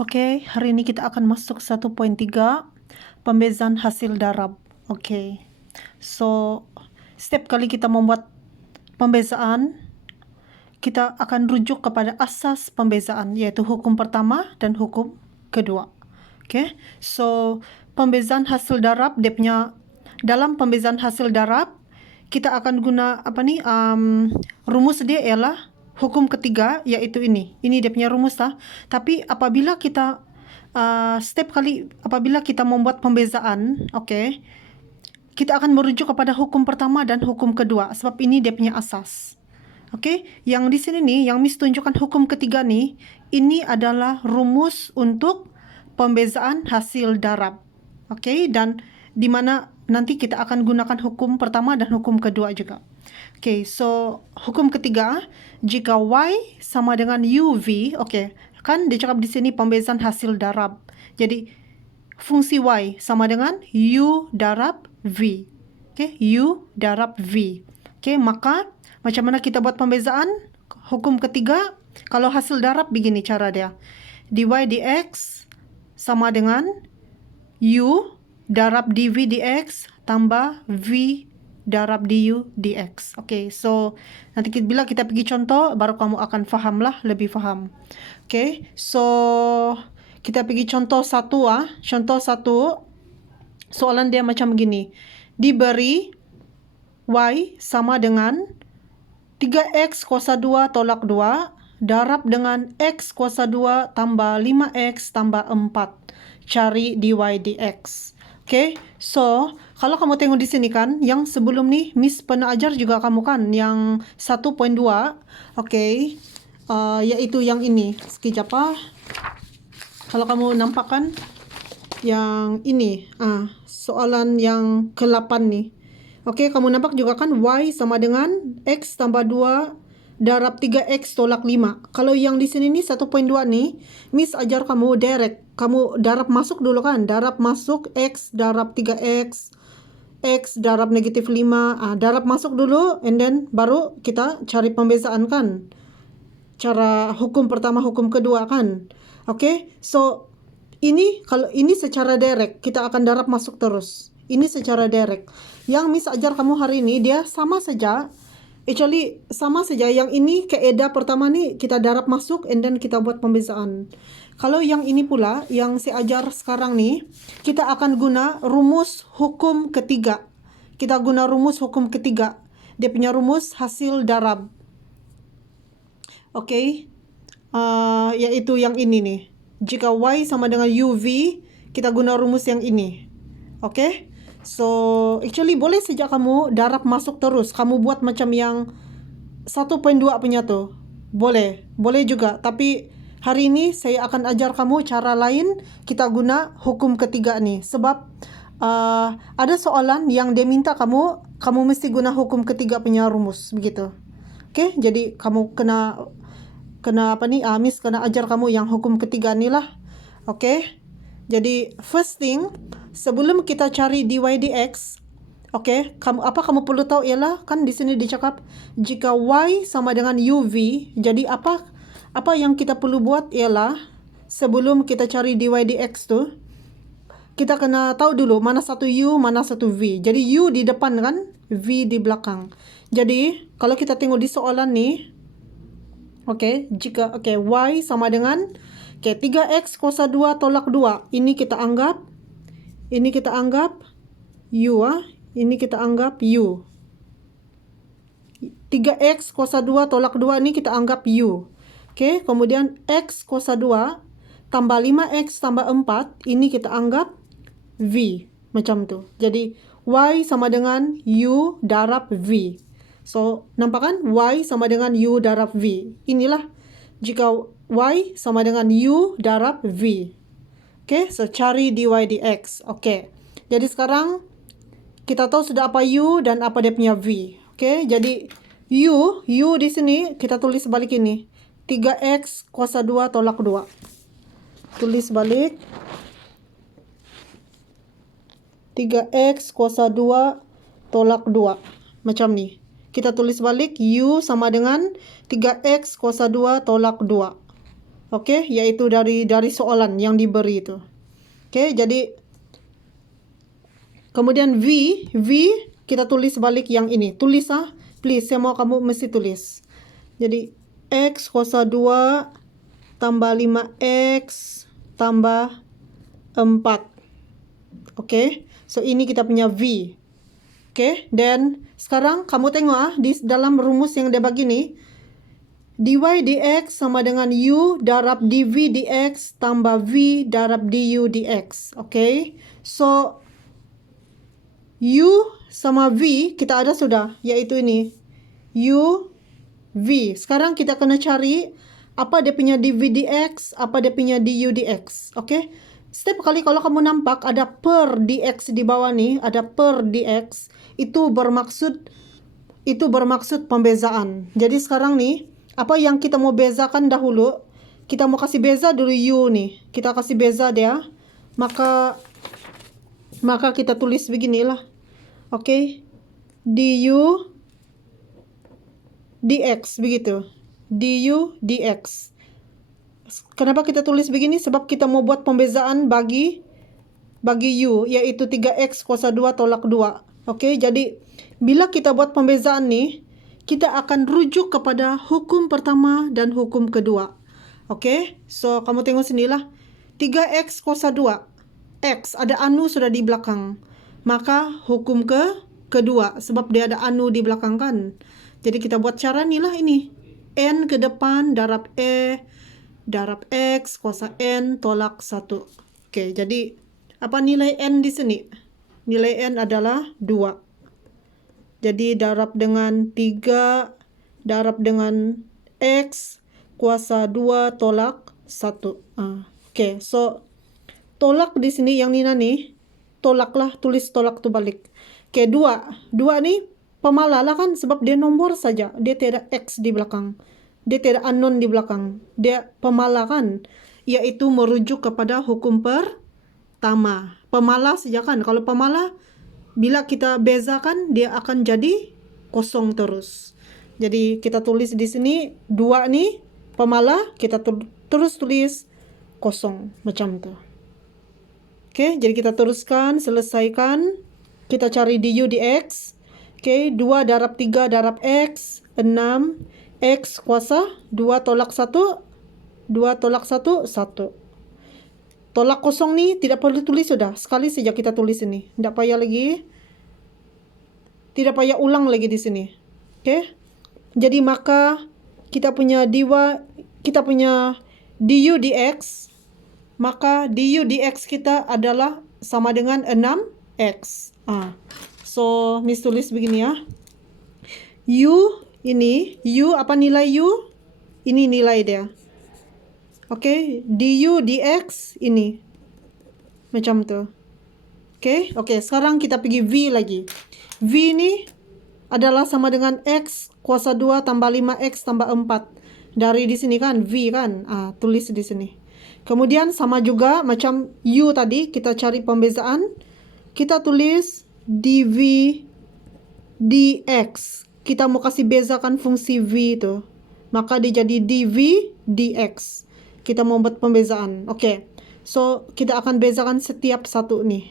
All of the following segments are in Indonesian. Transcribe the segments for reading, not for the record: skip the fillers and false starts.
Oke, hari ini kita akan masuk 1.3 pembezaan hasil darab. Oke. So, setiap kali kita membuat pembezaan, kita akan rujuk kepada asas pembezaan, yaitu hukum pertama dan hukum kedua. Oke. So, pembezaan hasil darab, dalam pembezaan hasil darab, kita akan guna rumus dia ialah hukum ketiga, yaitu ini. Ini dia punya rumus lah. Tapi apabila kita setiap kali apabila kita membuat pembezaan, kita akan merujuk kepada hukum pertama dan hukum kedua, sebab ini dia punya asas. Yang di sini nih, yang Miss tunjukkan hukum ketiga nih, ini adalah rumus untuk pembezaan hasil darab. Dan di mana nanti kita akan gunakan hukum pertama dan hukum kedua juga. So hukum ketiga, jika Y sama dengan UV, kan dicakap di sini pembezaan hasil darab. Jadi fungsi Y sama dengan U darab V. U darab V. Maka macam mana kita buat pembezaan? Hukum ketiga, kalau hasil darab begini cara dia. Dy dx sama dengan U darab dv dx tambah V darab du dx. So nanti bila kita pergi contoh, baru kamu akan faham lah, lebih faham. So kita pergi contoh satu. Contoh satu, soalan dia macam begini. Diberi Y sama dengan 3x kuasa 2 tolak 2 darab dengan x kuasa 2 tambah 5x tambah 4. Cari dy dx. So kalau kamu tengok di sini kan, yang sebelum nih Miss pernah ajar juga kamu kan, yang 1.2. Yaitu yang ini. Sekejap kalau kamu nampak kan, yang ini soalan yang ke-8 nih. Kamu nampak juga kan, Y sama dengan X tambah 2 darab 3X tolak 5. Kalau yang di sini nih 1.2 nih, Miss ajar kamu direct. Kamu darab masuk dulu kan. Darab masuk X darab 3X, X darab negatif 5. Darab masuk dulu, and then baru kita cari pembezaan kan. Cara hukum pertama, hukum kedua kan. So ini, kalau ini secara direct, kita akan darab masuk terus. Ini secara direct. Yang Miss ajar kamu hari ini, dia sama saja. Actually, sama saja. Yang ini kaedah pertama nih, kita darab masuk, and then kita buat pembezaan. Kalau yang ini pula, yang saya ajar sekarang nih, kita akan guna rumus hukum ketiga. Kita guna rumus hukum ketiga. Dia punya rumus hasil darab. Yaitu yang ini nih. Jika Y sama dengan UV, kita guna rumus yang ini. So actually boleh saja kamu darab masuk terus. Kamu buat macam yang 1.2 punya tuh. Boleh juga. Tapi hari ini saya akan ajar kamu cara lain. Kita guna hukum ketiga nih. Sebab ada soalan yang dia minta kamu mesti guna hukum ketiga punya rumus. Begitu. Jadi kamu kena Miss kena ajar kamu yang hukum ketiga ni lah. Jadi first thing, sebelum kita cari dy dx, kamu perlu tahu ialah kan di sini dicakap jika Y sama dengan UV. Jadi apa yang kita perlu buat ialah sebelum kita cari dy dx tu, kita kena tahu dulu mana satu U, mana satu V. Jadi U di depan kan, V di belakang. Jadi kalau kita tengok di soalan ni, jika Y sama dengan 3x kuasa 2 tolak 2. Ini kita anggap U. Ini kita anggap U. 3x kuasa 2 tolak 2 ini kita anggap U. Kemudian x kuasa 2 tambah 5x tambah 4. Ini kita anggap V. Macam tu. Jadi Y sama dengan U darab V. So, nampak kan? Y sama dengan U darab V. Inilah jika Y sama dengan U darab V. So cari dy dx. Jadi sekarang kita tahu sudah apa U dan apa dia punya V. Jadi U di sini kita tulis balik ini. 3x kuasa 2 tolak 2. Tulis balik. 3x kuasa 2 tolak 2. Macam ni. Kita tulis balik U sama dengan 3x kuasa 2 tolak 2. Oke, yaitu dari soalan yang diberi itu. Oke, jadi kemudian V kita tulis balik yang ini. Tulis please, saya mau kamu mesti tulis. Jadi X kuasa 2 tambah 5X tambah 4. Oke, so ini kita punya V. Oke, dan sekarang kamu tengok di dalam rumus yang dia bagi nih. dy dx sama dengan u darab dv dx tambah v darab du dx. Oke, so u sama v kita ada sudah, yaitu ini u v. Sekarang kita kena cari apa dia punya dv dx, apa dia punya du dx. Oke, setiap kali kalau kamu nampak ada per dx di bawah nih, ada per dx, itu bermaksud pembezaan. Jadi sekarang nih, apa yang kita mau bezakan dahulu, kita mau kasih beza dulu u nih. Kita kasih beza dia. Maka kita tulis beginilah. Oke. Du dx begitu. Du dx. Kenapa kita tulis begini? Sebab kita mau buat pembezaan bagi u, yaitu 3x kuasa 2 tolak 2. Oke, jadi bila kita buat pembezaan nih, kita akan rujuk kepada hukum pertama dan hukum kedua. Oke, so kamu tengok sinilah. 3x kuasa 2. X, ada anu sudah di belakang. Maka hukum kedua, sebab dia ada anu di belakang kan. Jadi kita buat cara nih lah ini. N ke depan darab darab X kuasa N tolak 1. Oke, jadi apa nilai N di sini? Nilai N adalah 2. Jadi darab dengan 3 darab dengan X kuasa 2 tolak 1. Oke, so tolak di sini yang Nina nih, tolaklah, tulis tolak tu balik. Oke, 2 nih pemala lah kan, sebab dia nomor saja, dia tidak X di belakang, dia tidak unknown di belakang, dia pemala kan, yaitu merujuk kepada hukum pertama. Pemala saja kan, kalau pemala bila kita bezakan dia akan jadi kosong terus. Jadi kita tulis di sini 2 nih pemala, kita terus tulis kosong macam tuh. Oke, jadi kita teruskan, selesaikan. Kita cari du dx. Oke, 2 darab 3 darab x 6 x kuasa 2 tolak 1 2 tolak 1 1. Tolak kosong nih tidak perlu tulis sudah. Sekali saja kita tulis ini. Tidak payah lagi. Tidak payah ulang lagi di sini. Oke. Jadi maka kita punya du dx. Maka du dx kita adalah sama dengan 6x. So, Miss tulis begini ya. U apa nilai u? Ini nilai dia. Oke, du dx ini macam tuh. Oke, sekarang kita pergi v lagi. V ini adalah sama dengan x kuasa 2 tambah 5x tambah 4. Dari di sini kan v kan. Tulis di sini. Kemudian sama juga macam u tadi, kita cari pembezaan. Kita tulis dv dx. Kita mau kasih bezakan fungsi v itu. Maka dia jadi dv dx. Kita mau buat pembezaan. Oke. So, kita akan bezakan setiap satu nih.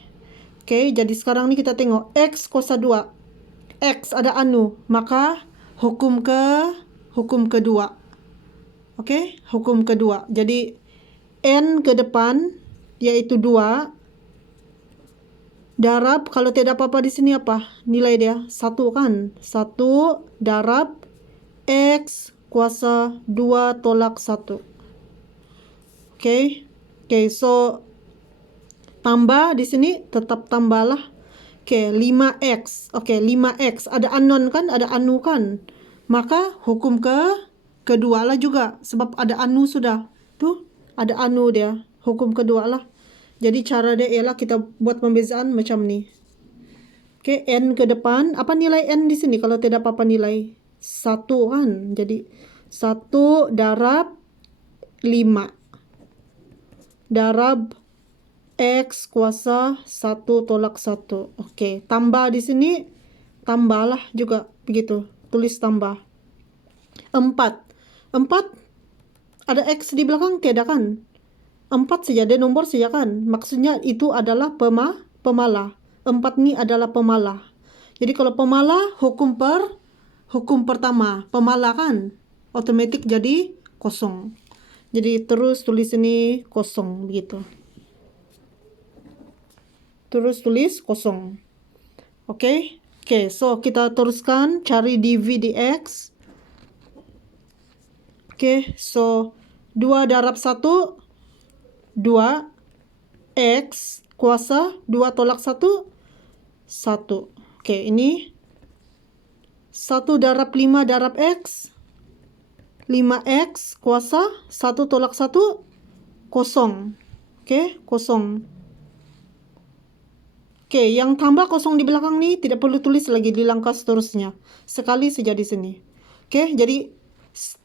Oke, jadi sekarang nih kita tengok x kuasa 2. X ada anu, maka hukum kedua. Oke, hukum kedua. Jadi n ke depan yaitu 2 darab, kalau tidak apa-apa di sini apa? Nilai dia 1 kan? 1 darab x kuasa 2 tolak 1. Oke, so tambah di sini tetap tambahlah. Oke, 5x. Oke, 5x ada unknown kan, ada anu kan. Maka hukum kedua lah juga, sebab ada anu sudah. Tuh, ada anu dia. Hukum kedua lah. Jadi cara dia ialah kita buat pembezaan macam ni. Oke, n ke depan. Apa nilai n di sini? Kalau tidak apa-apa nilai 1 kan. Jadi 1 darab 5 darab x kuasa 1 tolak 1. Oke, tambah di sini, tambahlah juga begitu. Tulis tambah. 4 Ada X di belakang? Tiada kan? 4 saja, ada nomor saja kan? Maksudnya itu adalah pemalah. 4 ini adalah pemalah. Jadi kalau pemalah, hukum pertama. Pemalah kan? Otomatis jadi kosong. Jadi terus tulis ini kosong begitu. Terus tulis kosong. Oke? Oke, so kita teruskan cari dv dx. Oke, so 2 darab 1 2 x kuasa 2 tolak 1 1. Oke, ini 1 darab 5 darab x 5x kuasa 1 tolak 1 kosong. Oke, kosong. Oke, yang tambah kosong di belakang nih tidak perlu tulis lagi di langkah seterusnya. Sekali saja di sini. Oke, jadi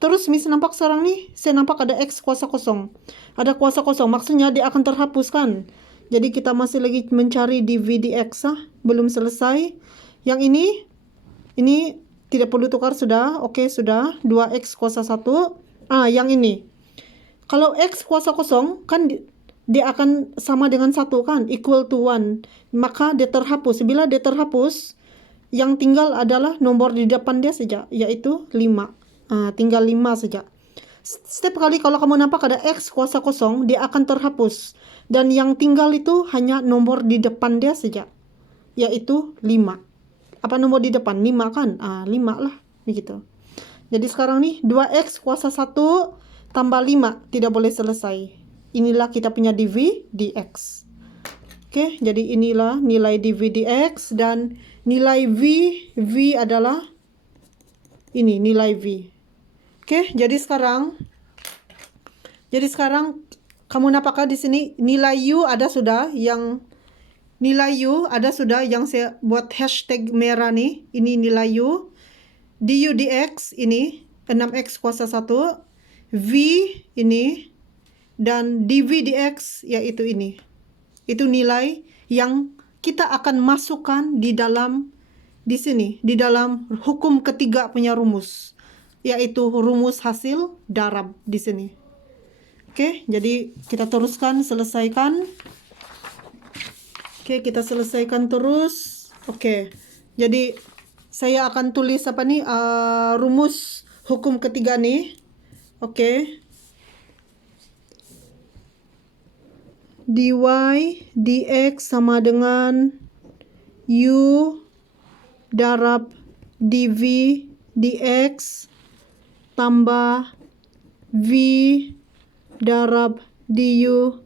terus Miss nampak sekarang nih, saya nampak ada X kuasa kosong. Ada kuasa kosong, maksudnya dia akan terhapuskan. Jadi kita masih lagi mencari dv dx, belum selesai. Yang ini tidak perlu tukar sudah. Oke, sudah. 2x kuasa 1. Yang ini. Kalau X kuasa kosong, kan dia akan sama dengan 1 kan, equal to 1. Maka dia terhapus. Bila dia terhapus, yang tinggal adalah nomor di depan dia saja, yaitu 5. Tinggal 5 saja. Setiap kali kalau kamu nampak ada X kuasa kosong, dia akan terhapus. Dan yang tinggal itu hanya nomor di depan dia saja, yaitu 5. Apa nomor di depan? 5 kan? 5 lah. Begitu. Jadi sekarang nih, 2X kuasa 1 tambah 5. Tidak boleh selesai. Inilah kita punya dv dx. Oke, jadi inilah nilai dv dx dan nilai v adalah ini nilai v. Oke, jadi sekarang kamu nampakkan di sini nilai u ada sudah yang saya buat hashtag merah nih. Ini nilai u. Du dx ini 6x kuasa 1. V ini dan dv dx yaitu ini. Itu nilai yang kita akan masukkan di sini, di dalam hukum ketiga punya rumus, yaitu rumus hasil darab di sini. Oke, jadi kita teruskan, selesaikan. Oke, kita selesaikan terus. Oke, jadi saya akan tulis apa nih, rumus hukum ketiga nih. Oke. dy dx sama dengan u darab dv dx tambah v darab du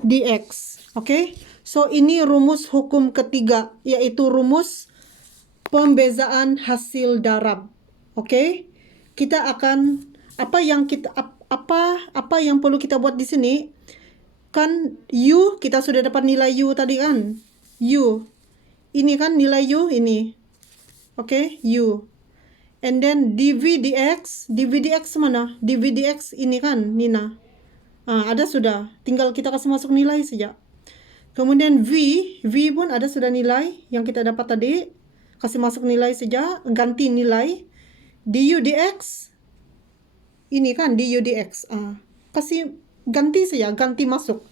dx. Oke, so ini rumus hukum ketiga, yaitu rumus pembezaan hasil darab. Oke, kita akan apa yang perlu kita buat di sini? Kan u kita sudah dapat nilai u tadi kan, u ini kan nilai u ini. Oke, u and then dv dx mana? dv dx ini kan Nina. Ada sudah, tinggal kita kasih masuk nilai saja. Kemudian v pun ada sudah nilai yang kita dapat tadi, kasih masuk nilai saja, ganti nilai. du dx ini kan du dx, kasih ganti saja, ganti masuk.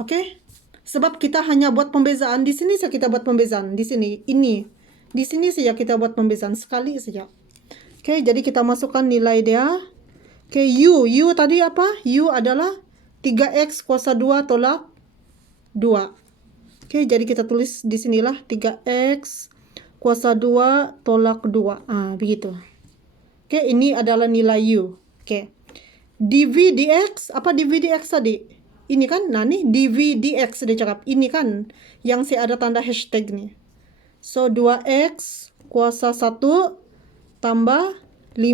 Oke? Sebab kita hanya buat pembezaan di sini saja, kita buat pembezaan di sini, ini. Di sini saja kita buat pembezaan sekali saja. Oke, jadi kita masukkan nilai dia. Oke, u tadi apa? U adalah 3x kuasa 2 tolak 2. Oke, jadi kita tulis di sinilah 3x kuasa 2 tolak 2. Begitu. Oke, ini adalah nilai u. Oke. dv dx, apa dv dx tadi? Ini kan, nih dv dx dia cakap. Ini kan yang saya ada tanda hashtag nih. So 2x kuasa 1 tambah 5.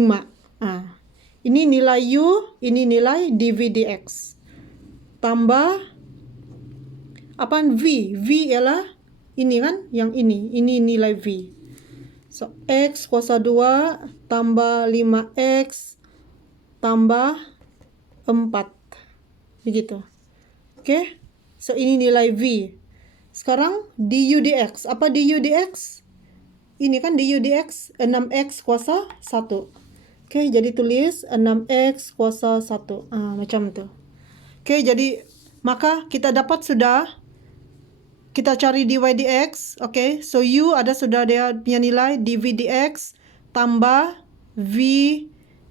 Ini nilai u, ini nilai dv dx. Tambah apa? V ialah ini kan, yang ini nilai v. So x kuasa 2 tambah 5x tambah 4. Begitu. Oke. So ini nilai v. Sekarang du dx. Apa du dx? Ini kan du dx 6x kuasa 1. Oke, Oke, jadi tulis 6x kuasa 1. Macam tu. Oke, jadi maka kita dapat sudah, kita cari dy dx. Oke, so u ada sudah dia punya nilai dv dx tambah v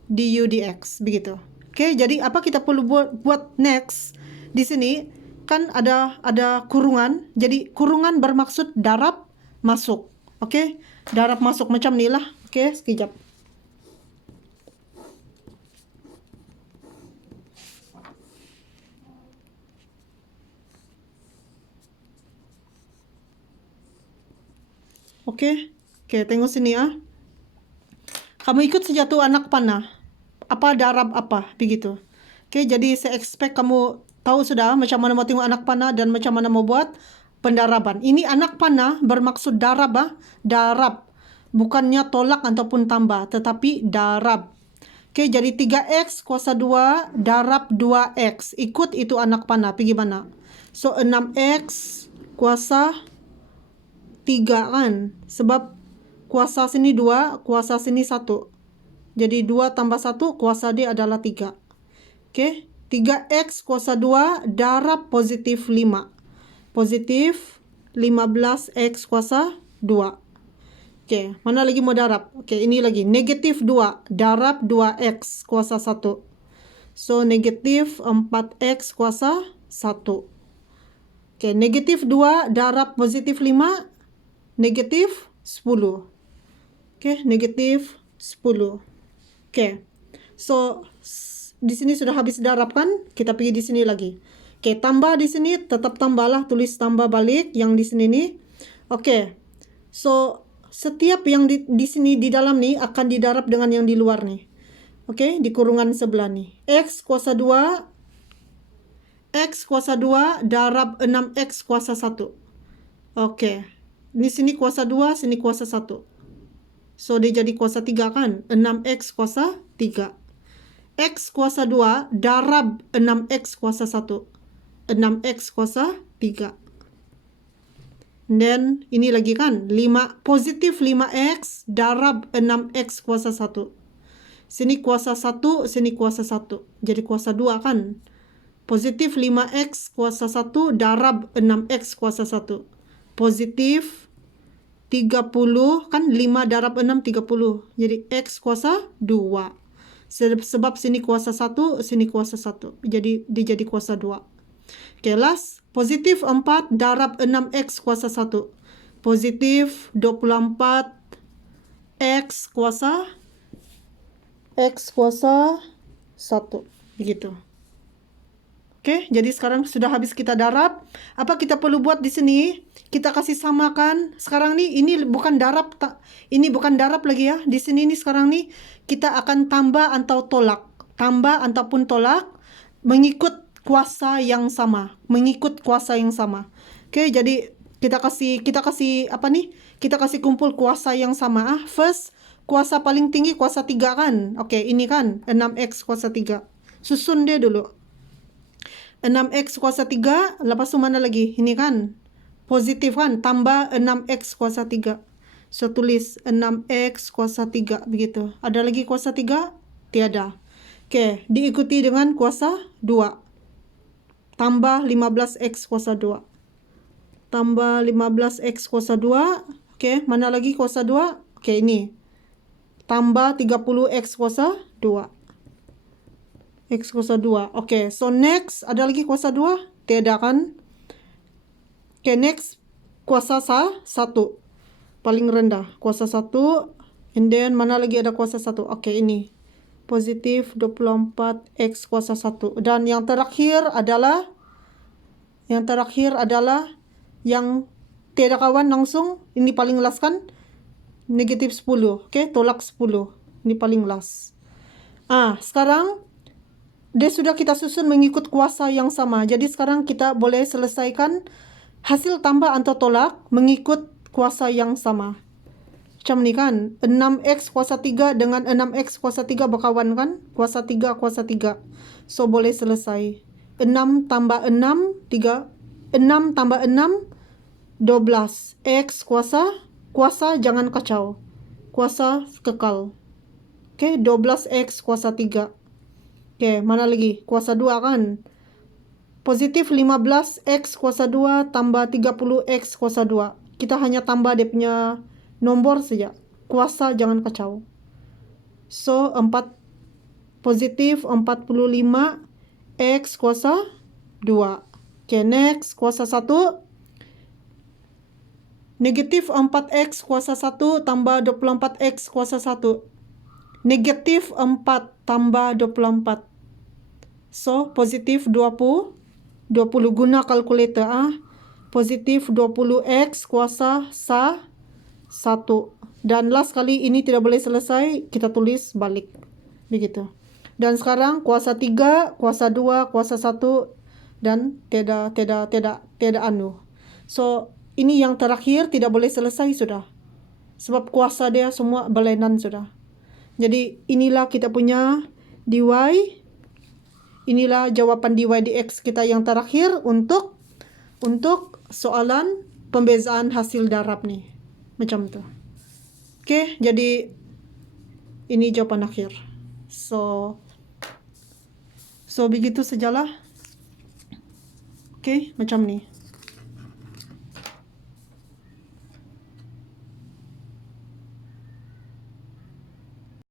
du dx, begitu. Oke, jadi apa kita perlu buat next di sini? Kan ada kurungan. Jadi kurungan bermaksud darab masuk. Oke, darab masuk macam ni lah. Oke, sekejap. Oke, tengok sini ya. Kamu ikut saja tuh anak panah. Apa darab apa, begitu. Oke, jadi saya expect kamu tahu sudah macam mana mau tengok anak panah dan macam mana mau buat pendaraban. Ini anak panah bermaksud darab, darab. Bukannya tolak ataupun tambah, tetapi darab. Oke, jadi 3x kuasa 2 darab 2x. Ikut itu anak panah, pergi mana? So, 6x kuasa 3 kan, sebab kuasa sini 2, kuasa sini 1. Jadi 2 tambah 1, kuasa dia adalah 3. Oke, 3x kuasa 2 darab positif 5. Positif 15x kuasa 2. Oke, mana lagi mau darab? Oke, ini lagi negatif 2 darab 2x kuasa 1. So, negatif 4x kuasa 1. Oke, negatif 2 darab positif 5, negatif 10. Oke, negatif 10. Oke, so di sini sudah habis darab kan? Kita pergi di sini lagi. Oke, tambah di sini, tetap tambahlah, tulis tambah balik yang di sini nih. Oke, so setiap yang di sini di dalam nih akan didarab dengan yang di luar nih. Oke, di kurungan sebelah nih. X kuasa 2 darab 6x kuasa 1. Oke, di sini kuasa 2, sini kuasa 1. So, dia jadi kuasa 3 kan? 6x kuasa 3. X kuasa 2 darab 6x kuasa 1. 6x kuasa 3. Dan ini lagi kan? 5, positif 5x darab 6x kuasa 1. Sini kuasa 1, sini kuasa 1. Jadi kuasa 2 kan? Positif 5x kuasa 1 darab 6x kuasa 1. Positif 30 kan, 5 darab 6 30. Jadi x kuasa 2. Sebab sini kuasa 1, sini kuasa 1. Jadi dijadi kuasa 2. Oke, last. Positif 4 darab 6x kuasa 1. Positif 24 x kuasa 1. Begitu. Oke, jadi sekarang sudah habis kita darab. Apa kita perlu buat di sini? Kita kasih samakan. Sekarang nih, ini bukan darab, ini bukan darab lagi ya. Di sini nih sekarang nih kita akan tambah atau tolak. Tambah ataupun tolak mengikut kuasa yang sama. Mengikut kuasa yang sama. Oke, jadi kita kasih apa nih? Kita kasih kumpul kuasa yang sama. First, kuasa paling tinggi kuasa 3 kan? Oke, ini kan 6x kuasa 3. Susun dia dulu. 6x kuasa 3, lepas tu mana lagi? Ini kan positif kan, tambah 6x kuasa 3. So, tulis 6x kuasa 3, begitu. Ada lagi kuasa 3? Tiada. Oke, diikuti dengan kuasa 2. Tambah 15x kuasa 2. Tambah 15x kuasa 2. Oke, mana lagi kuasa 2? Oke, ini. Tambah 30x kuasa 2. X kuasa 2. Oke, so next, ada lagi kuasa 2? Tiada kan? Oke, next, kuasa 1. Paling rendah, kuasa 1. And then, mana lagi ada kuasa 1? Oke, ini. Positif 24 X kuasa 1. Dan yang terakhir adalah yang tiada kawan langsung. Ini paling last kan? Negatif 10. Oke, tolak 10. Ini paling last. Sekarang dia sudah kita susun mengikut kuasa yang sama. Jadi sekarang kita boleh selesaikan hasil tambah atau tolak mengikut kuasa yang sama. Macam ni kan. 6x kuasa 3 dengan 6x kuasa 3 berkawan kan? Kuasa 3, kuasa 3. So, boleh selesai. 6 tambah 6, 3. 6 tambah 6, 12. X kuasa jangan kacau. Kuasa kekal. Oke, 12x kuasa 3. Oke, mana lagi? Kuasa 2 kan? Positif 15x kuasa 2 tambah 30x kuasa 2. Kita hanya tambah dia punya nomor saja. Kuasa jangan kacau. So, positif 45x kuasa 2. Oke, next. Kuasa 1. Negatif 4x kuasa 1 tambah 24x kuasa 1. Negatif 4 tambah 24. So, positif 20. 20 guna kalkulator. Positif 20x kuasa 1. Dan last kali ini tidak boleh selesai, kita tulis balik. Begitu. Dan sekarang kuasa 3, kuasa 2, kuasa 1 dan tidak anu. So, ini yang terakhir tidak boleh selesai sudah. Sebab kuasa dia semua belenan sudah. Jadi inilah kita punya dy. Inilah jawapan dy dx kita yang terakhir untuk soalan pembezaan hasil darab nih. Macam tu. Oke, jadi ini jawapan akhir. So begitu sajalah. Oke, macam ni.